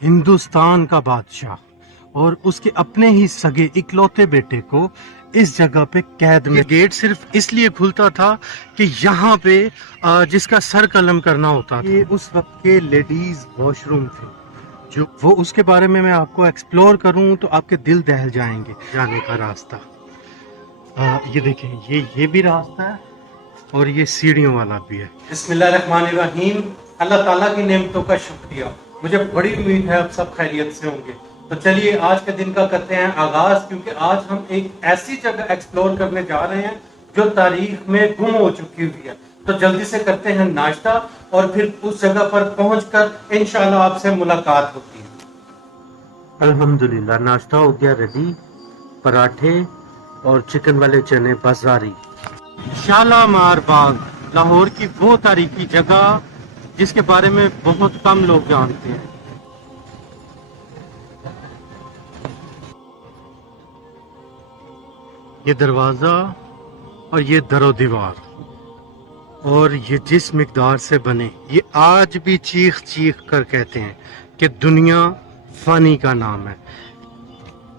हिंदुस्तान का बादशाह और उसके अपने ही सगे इकलौते बेटे को इस जगह पे कैद में। गेट सिर्फ इसलिए खुलता था कि यहाँ पे जिसका सर कलम करना होता था, ये उस वक्त के लेडीज वॉशरूम थे। जो वो उसके बारे में मैं आपको एक्सप्लोर करूं तो आपके दिल दहल जाएंगे। जाने का रास्ता ये देखें, ये भी रास्ता है और ये सीढ़ियों वाला भी है। बिस्मिल्लाहिर्रहमानिर्रहीम। अल्लाह ताला की नेमतों का शुक्रिया। मुझे बड़ी उम्मीद है आप सब खैरियत से होंगे। तो चलिए आज के दिन का करते हैं आगाज, क्योंकि आज हम एक ऐसी जगह एक्सप्लोर करने जा रहे हैं जो तारीख में गुम हो चुकी हुई है। तो जल्दी से करते हैं नाश्ता और फिर उस जगह पर पहुंचकर इंशाल्लाह आपसे मुलाकात होती है। अल्हम्दुलिल्लाह नाश्ता हो गया रेडी। पराठे और चिकन वाले चने बाजारी। शालामार बाग, लाहौर की वो तारीखी जगह जिसके बारे में बहुत कम लोग जानते हैं। ये दरवाजा और ये दरो दीवार और ये जिस मिकदार से बने, ये आज भी चीख चीख कर कहते हैं कि दुनिया फानी का नाम है।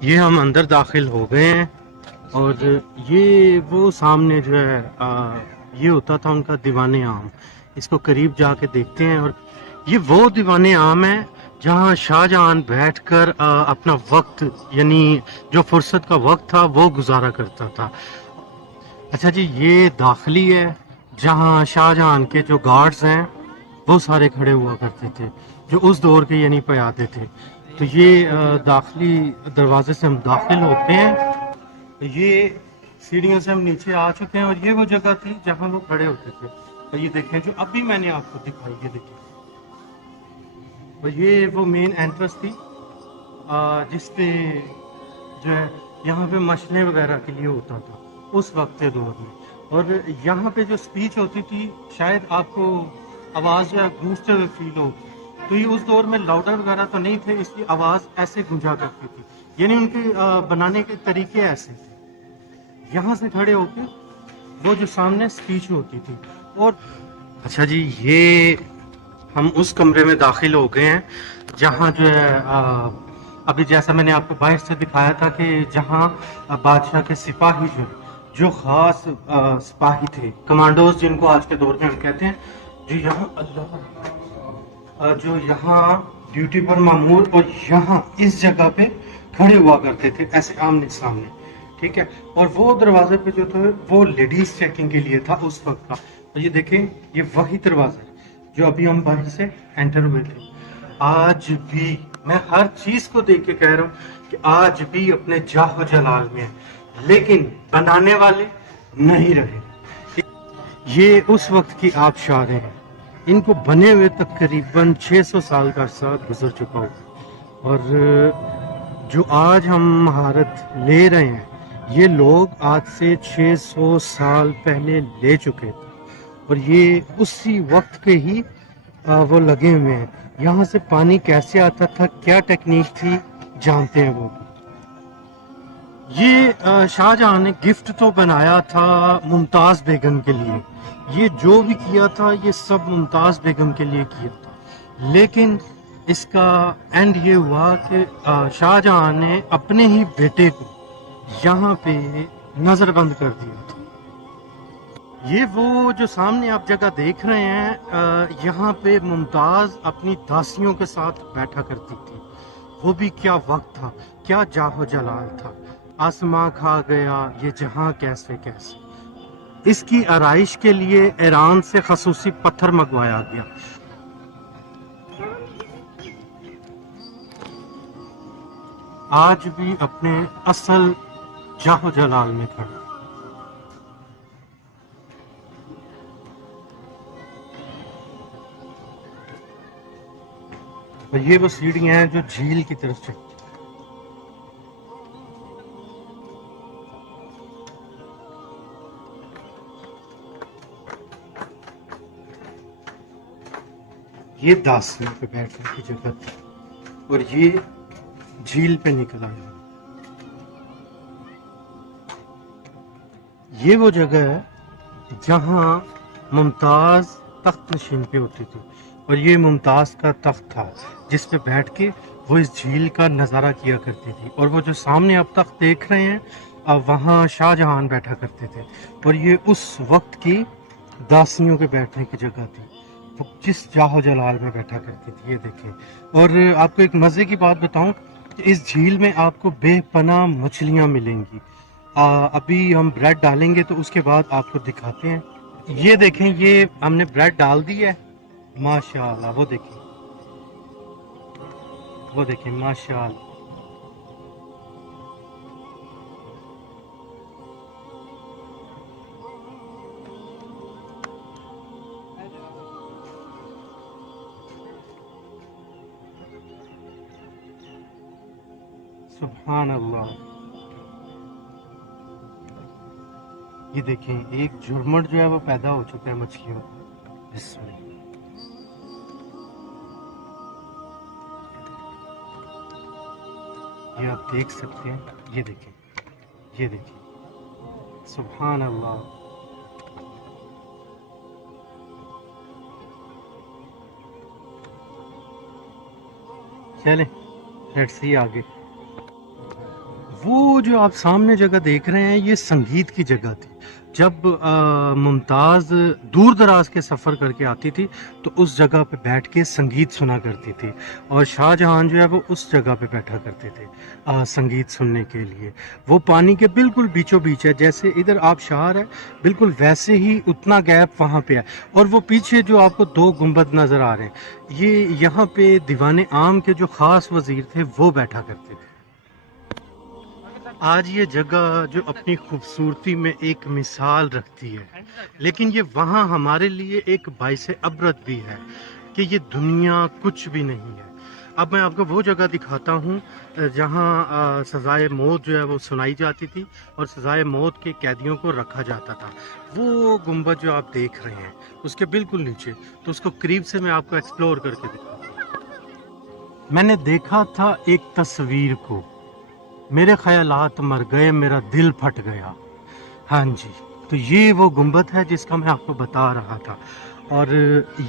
ये हम अंदर दाखिल हो गए हैं और ये वो सामने जो है ये होता था उनका दीवाने आम। इसको करीब जाके देखते हैं और ये वो दीवाने आम है जहाँ शाहजहां बैठकर अपना वक्त, यानी जो फुर्सत का वक्त था वो गुजारा करता था। अच्छा जी, ये दाखिली है जहाँ शाहजहां के जो गार्ड्स हैं वो सारे खड़े हुआ करते थे, जो उस दौर के यानी पयादे थे। तो ये दाखिली दरवाजे से हम दाखिल होते हैं। ये सीढ़ियों से हम नीचे आ चुके हैं और ये वो जगह थी जहाँ वो खड़े होते थे। तो ये देखें जो अभी मैंने आपको दिखाई, ये देखें। और ये वो मेन एंट्रेंस थी जिसपे जो है यहाँ पे मशने वगैरह के लिए होता था उस वक्त के दौर में। और यहाँ पे जो स्पीच होती थी शायद आपको आवाज़ या गूंजते हुए फील हो। तो ये उस दौर में लाउडर वगैरह तो नहीं थे, इसलिए आवाज़ ऐसे गूंजा करती थी, यानी उनके बनाने के तरीके ऐसे थे। यहाँ से खड़े होके वो जो सामने स्पीच होती थी। और अच्छा जी, ये हम उस कमरे में दाखिल हो गए हैं जहाँ जो है अभी जैसा मैंने आपको बाहर से दिखाया था कि जहाँ बादशाह के सिपाही जो खास सिपाही थे, कमांडोज जिनको आज के दौर में हम कहते हैं, जो यहाँ ड्यूटी पर मामूर और यहाँ इस जगह पे खड़े हुआ करते थे ऐसे आमने सामने, ठीक है। और वो दरवाजे पे जो था वो लेडीज चेकिंग के लिए था उस वक्त का। तो ये देखें, ये वही दरवाजा जो अभी हम बाहर से एंटर हुए थे। आज भी मैं हर चीज को देख के कह रहा हूँ कि आज भी अपने जाहो जलाल में है, लेकिन बनाने वाले नहीं रहे। ये उस वक्त की आबशारें हैं, इनको बने हुए तकरीबन 600 साल का अरसा गुजर चुका हो। और जो आज हम महारत ले रहे हैं ये लोग आज से 600 साल पहले ले चुके थे और ये उसी वक्त के ही वो लगे हुए हैं। यहाँ से पानी कैसे आता था, क्या टेक्निक थी, जानते हैं वो। ये शाहजहां ने गिफ्ट तो बनाया था मुमताज बेगम के लिए। ये जो भी किया था ये सब मुमताज बेगम के लिए किया था, लेकिन इसका एंड ये हुआ कि शाहजहां ने अपने ही बेटे को यहाँ पे नजरबंद कर दिया था। ये वो जो सामने आप जगह देख रहे हैं, यहाँ पे मुमताज अपनी दासियों के साथ बैठा करती थी। वो भी क्या वक्त था, क्या जाहो जलाल था। आसमां खा गया ये जहां कैसे कैसे। इसकी आराइश के लिए ईरान से खसूसी पत्थर मंगवाया गया। आज भी अपने असल जाहो जलाल में खड़ा। और ये वो सीढ़ियां हैं जो झील की तरफ से। ये दासियों पे बैठने की जगह थी और ये झील पे निकल आया। ये वो जगह है जहां मुमताज तख्त नशीन पे होती थी اور یہ ممتاز کا تخت تھا جس پہ بیٹھ کے وہ اس جھیل کا نظارہ کیا کرتی تھی. اور وہ جو سامنے آپ تخت دیکھ رہے ہیں اب وہاں شاہ جہاں بیٹھا کرتے تھے. اور یہ اس وقت کی داسیوں کے بیٹھنے کی جگہ تھی. وہ جس جاہ جلال میں بیٹھا کرتی تھی. یہ دیکھیں. اور آپ کو ایک مزے کی بات بتاؤں کہ اس جھیل میں آپ کو بے پناہ مچھلیاں ملیں گی. ابھی ہم بریڈ ڈالیں گے تو اس کے بعد آپ کو دکھاتے ہیں. یہ دیکھیں یہ ہم نے بریڈ ڈال دی ہے. ماشاءاللہ وہ دیکھیں ماشاءاللہ. سبحان اللہ. یہ دیکھیں ایک جھرمٹ جو ہے وہ پیدا ہو چکا ہے مچھلیوں کا. بسم اللہ. یہ آپ دیکھ سکتے ہیں. یہ دیکھیں سبحان اللہ. چلیں لیٹس سی آگے. وہ جو آپ سامنے جگہ دیکھ رہے ہیں یہ سنگیت کی جگہ تھی. جب ممتاز دور دراز کے سفر کر کے آتی تھی تو اس جگہ پہ بیٹھ کے سنگیت سنا کرتی تھی. اور شاہ جہاں جو ہے وہ اس جگہ پہ بیٹھا کرتے تھے سنگیت سننے کے لیے. وہ پانی کے بالکل بیچوں بیچ ہے. جیسے ادھر آبشار ہے بالکل ویسے ہی اتنا گیپ وہاں پہ ہے. اور وہ پیچھے جو آپ کو 2 گنبد نظر آ رہے ہیں یہ یہاں پہ دیوان عام کے جو خاص وزیر تھے وہ بیٹھا کرتے تھے. آج یہ جگہ جو اپنی خوبصورتی میں ایک مثال رکھتی ہے لیکن یہ وہاں ہمارے لیے ایک باعث عبرت بھی ہے کہ یہ دنیا کچھ بھی نہیں ہے. اب میں آپ کو وہ جگہ دکھاتا ہوں جہاں سزائے موت جو ہے وہ سنائی جاتی تھی اور سزائے موت کے قیدیوں کو رکھا جاتا تھا. وہ گنبد جو آپ دیکھ رہے ہیں اس کے بالکل نیچے تو اس کو قریب سے میں آپ کو ایکسپلور کر کے دکھاتا ہوں. میں نے دیکھا تھا ایک تصویر کو, میرے خیالات مر گئے, میرا دل پھٹ گیا. ہاں جی, تو یہ وہ گنبد ہے جس کا میں آپ کو بتا رہا تھا. اور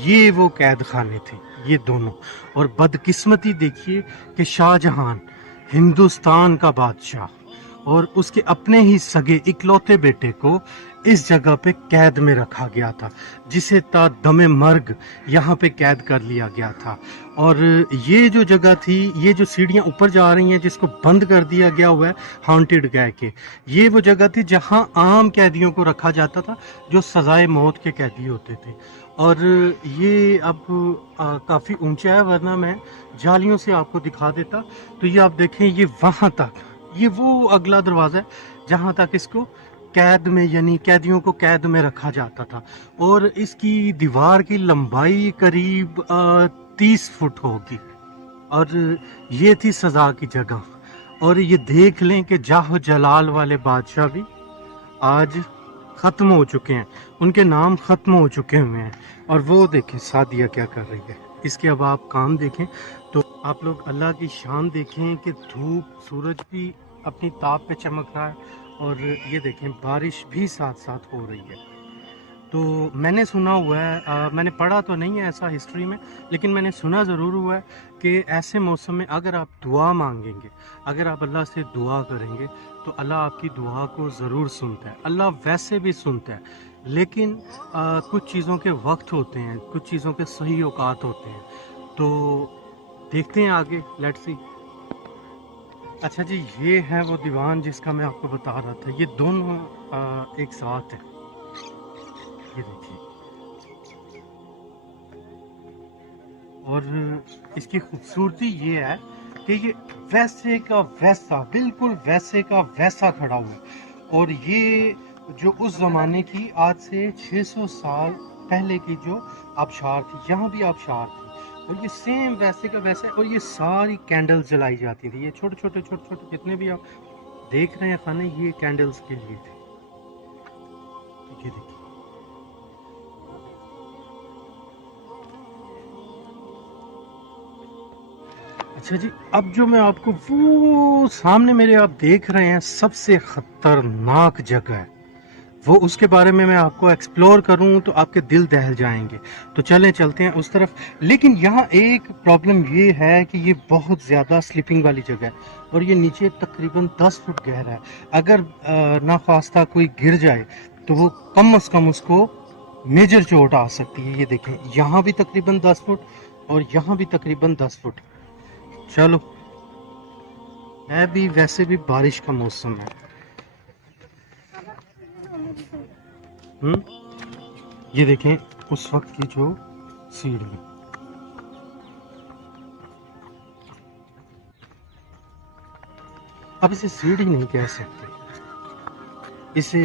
یہ وہ قید خانے تھے یہ دونوں. اور بدقسمتی دیکھیے کہ شاہ جہاں ہندوستان کا بادشاہ اور اس کے اپنے ہی سگے اکلوتے بیٹے کو اس جگہ پہ قید میں رکھا گیا تھا جسے تا دم مرگ یہاں پہ قید کر لیا گیا تھا. اور یہ جو جگہ تھی, یہ جو سیڑھیاں اوپر جا رہی ہیں جس کو بند کر دیا گیا ہوا ہے ہانٹڈ کہہ کے, یہ وہ جگہ تھی جہاں عام قیدیوں کو رکھا جاتا تھا جو سزائے موت کے قیدی ہوتے تھے. اور یہ اب کافی اونچا ہے ورنہ میں جالیوں سے آپ کو دکھا دیتا. تو یہ آپ دیکھیں یہ وہاں تک, یہ وہ اگلا دروازہ ہے جہاں تک اس کو قید میں یعنی قیدیوں کو قید میں رکھا جاتا تھا. اور اس کی دیوار کی لمبائی قریب 30 فٹ ہوگی. اور یہ تھی سزا کی جگہ. اور یہ دیکھ لیں کہ جاہ و جلال والے بادشاہ بھی آج ختم ہو چکے ہیں, ان کے نام ختم ہو چکے ہوئے ہیں. اور وہ دیکھیں سعدیہ کیا کر رہی ہے. اس کے اب آپ کام دیکھیں تو آپ لوگ اللہ کی شان دیکھیں کہ دھوپ سورج بھی اپنی تاپ پہ چمک رہا ہے اور یہ دیکھیں بارش بھی ساتھ ساتھ ہو رہی ہے. تو میں نے سنا ہوا ہے, میں نے پڑھا تو نہیں ہے ایسا ہسٹری میں, لیکن میں نے سنا ضرور ہوا ہے کہ ایسے موسم میں اگر آپ دعا مانگیں گے, اگر آپ اللہ سے دعا کریں گے تو اللہ آپ کی دعا کو ضرور سنتا ہے. اللہ ویسے بھی سنتا ہے لیکن کچھ چیزوں کے وقت ہوتے ہیں, کچھ چیزوں کے صحیح اوقات ہوتے ہیں. تو دیکھتے ہیں آگے, لیٹس سی. اچھا جی, یہ ہے وہ دیوان جس کا میں آپ کو بتا رہا تھا. یہ دونوں ایک ساتھ ہیں. یہ دیکھیے, اور اس کی خوبصورتی یہ ہے کہ یہ ویسے کا ویسا, بالکل ویسے کا ویسا کھڑا ہوا ہے. اور یہ جو اس زمانے کی آج سے 600 سال پہلے کی جو آبشار تھی, یہاں بھی آبشار تھی, اور یہ سیم ویسے کا ویسا ہے. اور یہ ساری کینڈل جلائی جاتی تھی. یہ چھوٹے چھوٹے جتنے بھی آپ دیکھ رہے ہیں خانے, یہ کینڈلز کے لیے تھے. یہ دیکھیے, اچھا جی, اب جو میں آپ کو وہ سامنے میرے آپ دیکھ رہے ہیں سب سے خطرناک جگہ ہے, وہ उसके बारे में मैं आपको एक्सप्लोर करूं तो आपके दिल दहल जाएंगे। तो चलें चलते हैं उस तरफ। लेकिन यहाँ एक प्रॉब्लम ये है कि ये बहुत ज़्यादा स्लिपिंग वाली जगह है और ये नीचे तकरीबन 10 फुट गहरा है। अगर नाख्वास्ता कोई गिर जाए तो वो कम से कम उसको मेजर चोट आ सकती है। ये देखें, यहाँ भी तकरीबन 10 फुट और यहाँ भी तकरीबन 10 फुट। चलो, है भी वैसे भी बारिश का मौसम है। ये देखें उस वक्त की जो सीढ़ी, अब इसे सीढ़ी नहीं कह सकते, इसे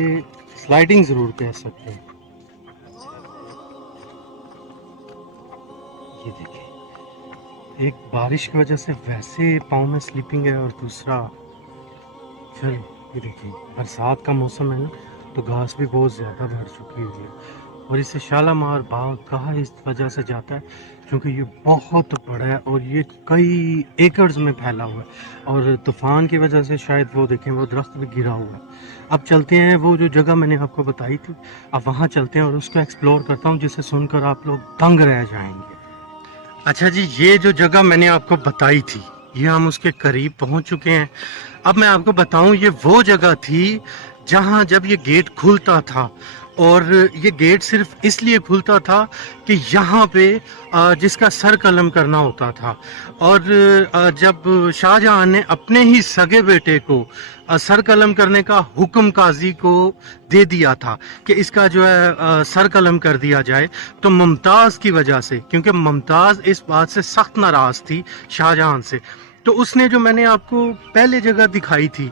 स्लाइडिंग जरूर कह सकते हैं। ये देखिए, एक बारिश की वजह से वैसे पाँव में स्लिपिंग है और दूसरा चलो ये देखिए बरसात का मौसम है ना, तो घास भी बहुत ज़्यादा भर चुकी हुई है। और इसे शालामार बाग कहा इस वजह से जाता है क्योंकि ये बहुत बड़ा है और ये कई एकड़्स में फैला हुआ है और तूफान की वजह से शायद वो देखें वो दरख्त भी गिरा हुआ है। अब चलते हैं वो जो जगह मैंने आपको बताई थी, अब वहाँ चलते हैं और उसको एक्सप्लोर करता हूँ जिसे सुनकर आप लोग दंग रह जाएंगे। अच्छा जी, ये जो जगह मैंने आपको बताई थी, ये हम उसके करीब पहुँच चुके हैं। अब मैं आपको बताऊँ, ये वो जगह थी जहाँ जब ये गेट खुलता था, और ये गेट सिर्फ इसलिए खुलता था कि यहाँ पे जिसका सर कलम करना होता था, और जब शाहजहां ने अपने ही सगे बेटे को सर कलम करने का हुक्म काजी को दे दिया था कि इसका जो है सर कलम कर दिया जाए, तो मुमताज़ की वजह से, क्योंकि मुमताज़ इस बात से सख्त नाराज़ थी शाहजहां से, तो उसने जो मैंने आपको पहले जगह दिखाई थी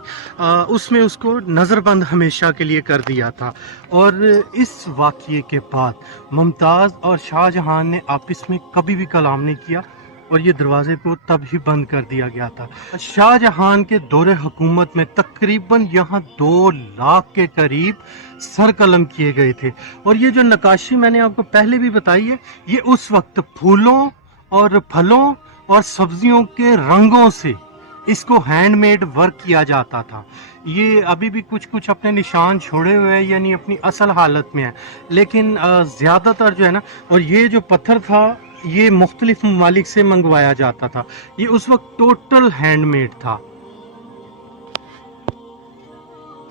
उसमें उसको नज़रबंद हमेशा के लिए कर दिया था। और इस वाक़ये के बाद मुमताज़ और शाहजहां ने आपस में कभी भी कलाम नहीं किया और ये दरवाज़े को तब ही बंद कर दिया गया था। शाहजहां के दौरे हुकूमत में तकरीबन यहाँ 2 लाख के करीब सर कलम किए गए थे। और ये जो नक्काशी मैंने आपको पहले भी बताई है, ये उस वक्त फूलों और फलों और सब्जियों के रंगों से इसको हैंडमेड वर्क किया जाता था। ये अभी भी कुछ कुछ अपने निशान छोड़े हुए हैं, यानी अपनी असल हालत में है, लेकिन ज़्यादातर जो है ना, और ये जो पत्थर था ये मुख्तलिफ ममालिक से मंगवाया जाता था। ये उस वक्त टोटल हैंडमेड था।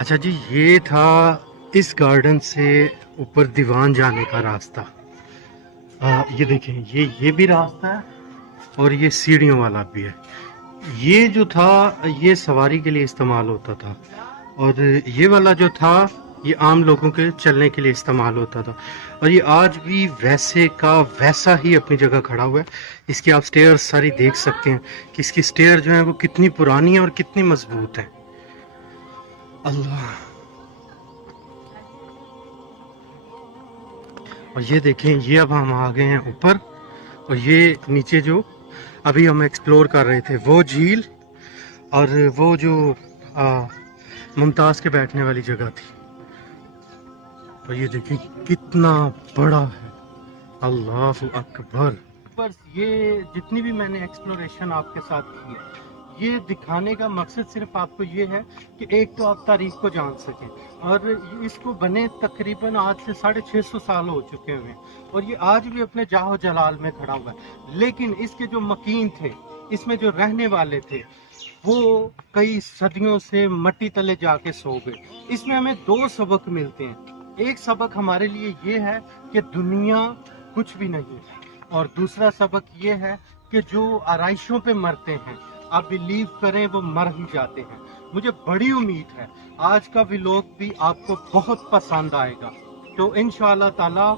अच्छा जी, ये था इस गार्डन से ऊपर दीवान जाने का रास्ता। ये देखें, ये भी रास्ता है और ये सीढ़ियों वाला भी है। ये जो था ये सवारी के लिए इस्तेमाल होता था, और ये वाला जो था ये आम लोगों के चलने के लिए इस्तेमाल होता था। और ये आज भी वैसे का वैसा ही अपनी जगह खड़ा हुआ है। इसकी आप स्टेयर सारी देख सकते हैं कि इसकी स्टेयर जो है वो कितनी पुरानी है और कितनी मजबूत है। अल्लाह। और ये देखें, ये अब हम आ गए हैं ऊपर, और ये नीचे जो अभी हम एक्सप्लोर कर रहे थे वो झील और वो जो मुमताज़ के बैठने वाली जगह थी। और ये देखिए कितना बड़ा है, अल्लाह अकबर। पर ये जितनी भी मैंने एक्सप्लोरेशन आपके साथ की है, ये दिखाने का मकसद सिर्फ आपको ये है कि एक तो आप तारीख को जान सकें, और इसको बने तकरीबन आज से 650 साल हो चुके हुए हैं, और ये आज भी अपने जाहो जलाल में खड़ा हुआ है। लेकिन इसके जो मकीन थे, इसमें जो रहने वाले थे, वो कई सदियों से मट्टी तले जाके सो गए। इसमें हमें 2 सबक मिलते हैं। एक सबक हमारे लिए ये है कि दुनिया कुछ भी नहीं है, और दूसरा सबक ये है कि जो आराइशों पे मरते हैं, आप बिलीव करें, वो मर ही जाते हैं। मुझे बड़ी उम्मीद है आज का व्लॉग भी आपको बहुत पसंद आएगा। तो इंशाअल्लाह ताला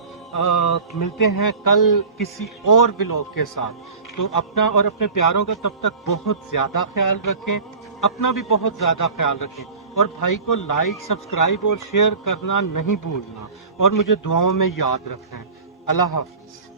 मिलते हैं कल किसी और व्लॉग के साथ। तो अपना और अपने प्यारों का तब तक बहुत ज़्यादा ख्याल रखें, अपना भी बहुत ज़्यादा ख्याल रखें, और भाई को लाइक, सब्सक्राइब और शेयर करना नहीं भूलना, और मुझे दुआओं में याद रखें। अल्लाह हाफ़िज़।